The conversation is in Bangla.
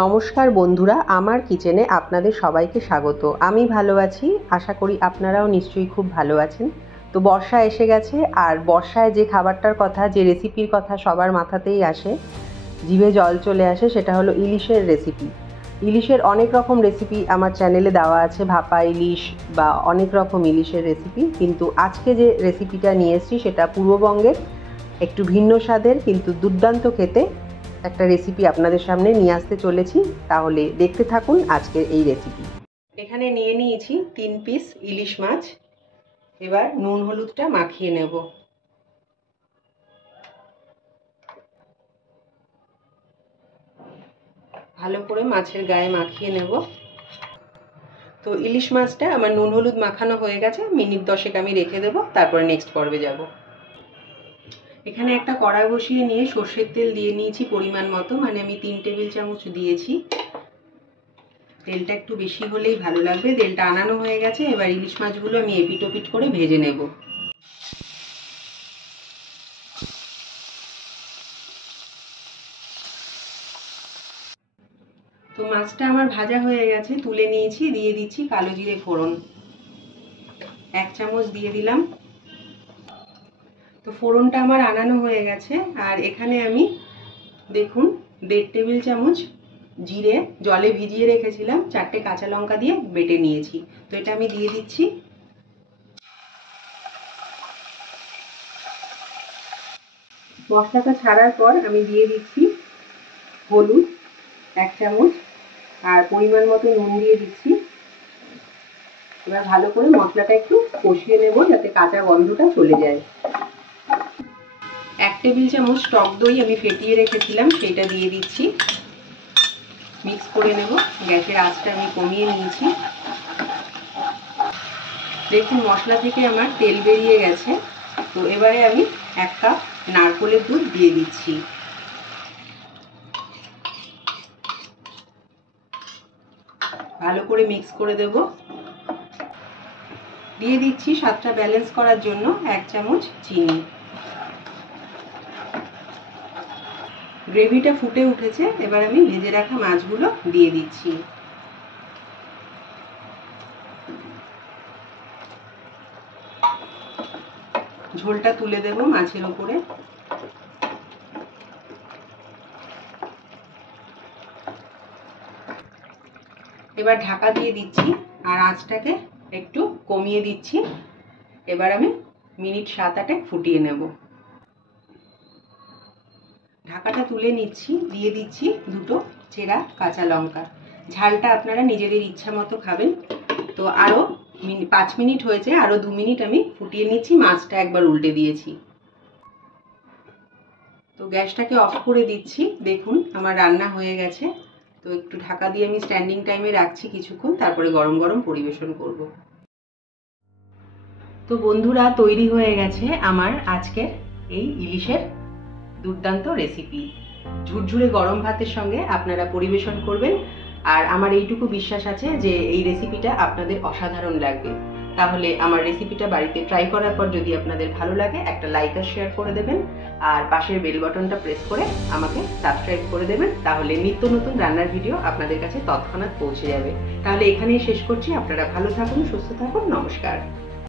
নমস্কার বন্ধুরা, আমার কিচেনে আপনাদের সবাইকে স্বাগত। আমি ভালো আছি, আশা করি আপনারাও নিশ্চয়ই খুব ভালো আছেন। তো বর্ষা এসে গেছে, আর বর্ষায় যে খাবারটার কথা, যে রেসিপির কথা সবার মাথাতেই আসে, জিভে জল চলে আসে, সেটা হলো ইলিশের রেসিপি। ইলিশের অনেক রকম রেসিপি আমার চ্যানেলে দেওয়া আছে, ভাপা ইলিশ বা অনেক রকম ইলিশের রেসিপি। কিন্তু আজকে যে রেসিপিটা নিয়ে এসেছি সেটা পূর্ববঙ্গের একটু ভিন্ন স্বাদের কিন্তু দুর্দান্ত খেতে একটা রেসিপি আপনাদের সামনে নিয়ে আসতে চলেছি। তাহলে দেখতে থাকুন আজকের এই রেসিপি। এখানে নিয়ে নিয়েছি 3 পিস ইলিশ মাছ। এবার নুন হলুদটা মাখিয়ে নেব। ভালো করে মাছের গায়ে মাখিয়ে নেব। তো ইলিশ মাছটা আমার নুন হলুদ মাখানো হয়ে গেছে, মিনিট 10 আমি রেখে দেবো, তারপরে নেক্সট পর্বে যাব। এখানে একটা কড়াই বসিয়ে নিয়ে সর্ষের তেল দিয়ে নিয়েছি পরিমাণ মতো, মানে আমি 3 টেবিল চামচ দিয়েছি। তেলটা একটু বেশি হলেই ভালো লাগবে। তেলটা আনানো হয়ে গেছে, এবার ইলিশ মাছগুলো আমি এপিট ওপিট করে ভেজে নেব। তো মাছটা আমার ভাজা হয়ে গেছে, তুলে নিয়েছি। দিয়ে দিচ্ছি কালো জিরে ফোড়ন, 1 চামচ দিয়ে দিলাম। তো ফোড়নটা আমার আনানো হয়ে গেছে। আর এখানে আমি দেখুন 1.5 টেবিল চামচ জিরে জলে ভিজিয়ে রেখেছিলাম, 4টে কাঁচা লঙ্কা দিয়ে বেটে নিয়েছি। তো এটা আমি দিয়ে দিচ্ছি। মশলাটা ছাড়ার পর আমি দিয়ে দিচ্ছি হলুদ 1 চামচ আর পরিমাণ মতো নুন দিয়ে দিচ্ছি। এবার ভালো করে মশলাটা একটু কষিয়ে নেব যাতে কাঁচা গন্ধটা চলে যায়। 1 টেবিল চামচ টক দই আমি ফেটিয়ে রেখেছিলাম, সেটা দিয়ে দিচ্ছি। মিক্স করে নেব। গ্যাসের আঁচটা আমি কমিয়ে নিয়েছি। দেখুন মশলা থেকে আমার তেল বেরিয়ে গেছে। তো এবারে আমি 1 কাপ নারকেলের দুধ দিয়ে দিচ্ছি। ভালো করে মিক্স করে দেব। দিয়ে দিচ্ছি স্বাদটা ব্যালেন্স করার জন্য 1 চামচ চিনি। গ্রেভিটা ফুটে উঠেছে, এবার আমি ভেজে রাখা মাছগুলো দিয়ে দিচ্ছি। ঝোলটা তুলে দেব মাছের ওপরে। এবার ঢাকা দিয়ে দিচ্ছি আর আঁচটাকে একটু কমিয়ে দিচ্ছি। এবার আমি মিনিট 7-8 ফুটিয়ে নেব। ঢাকাটা তুলে নিচ্ছি। দিয়ে দিচ্ছি 2টো চেরা কাঁচা লঙ্কা। ঝালটা আপনারা নিজেদের ইচ্ছা মতো খাবেন। তো আরও 5 মিনিট হয়েছে, আরও 2 মিনিট আমি ফুটিয়ে নিচ্ছি। মাছটা একবার উল্টে দিয়েছি। তো গ্যাসটাকে অফ করে দিচ্ছি। দেখুন আমার রান্না হয়ে গেছে। তো একটু ঢাকা দিয়ে আমি স্ট্যান্ডিং টাইমে রাখছি কিছুক্ষণ, তারপরে গরম গরম পরিবেশন করব। তো বন্ধুরা, তৈরি হয়ে গেছে আমার আজকের এই ইলিশের দুর্দান্ত রেসিপি। ঝুরঝুরে গরম ভাতের সঙ্গে আপনারা পরিবেশন করবেন। আর আমার এইটুকু বিশ্বাস আছে যে এই রেসিপিটা আপনাদের অসাধারণ লাগবে। তাহলে আমার রেসিপিটা বাড়িতে ট্রাই করার পর যদি আপনাদের ভালো লাগে, একটা লাইক আর শেয়ার করে দেবেন। আর পাশের বেল বাটনটা প্রেস করে আমাকে সাবস্ক্রাইব করে দেবেন। তাহলে নিত্য নতুন রান্নার ভিডিও আপনাদের কাছে তৎক্ষণাৎ পৌঁছে যাবে। তাহলে এখানেই শেষ করছি। আপনারা ভালো থাকুন, সুস্থ থাকুন। নমস্কার।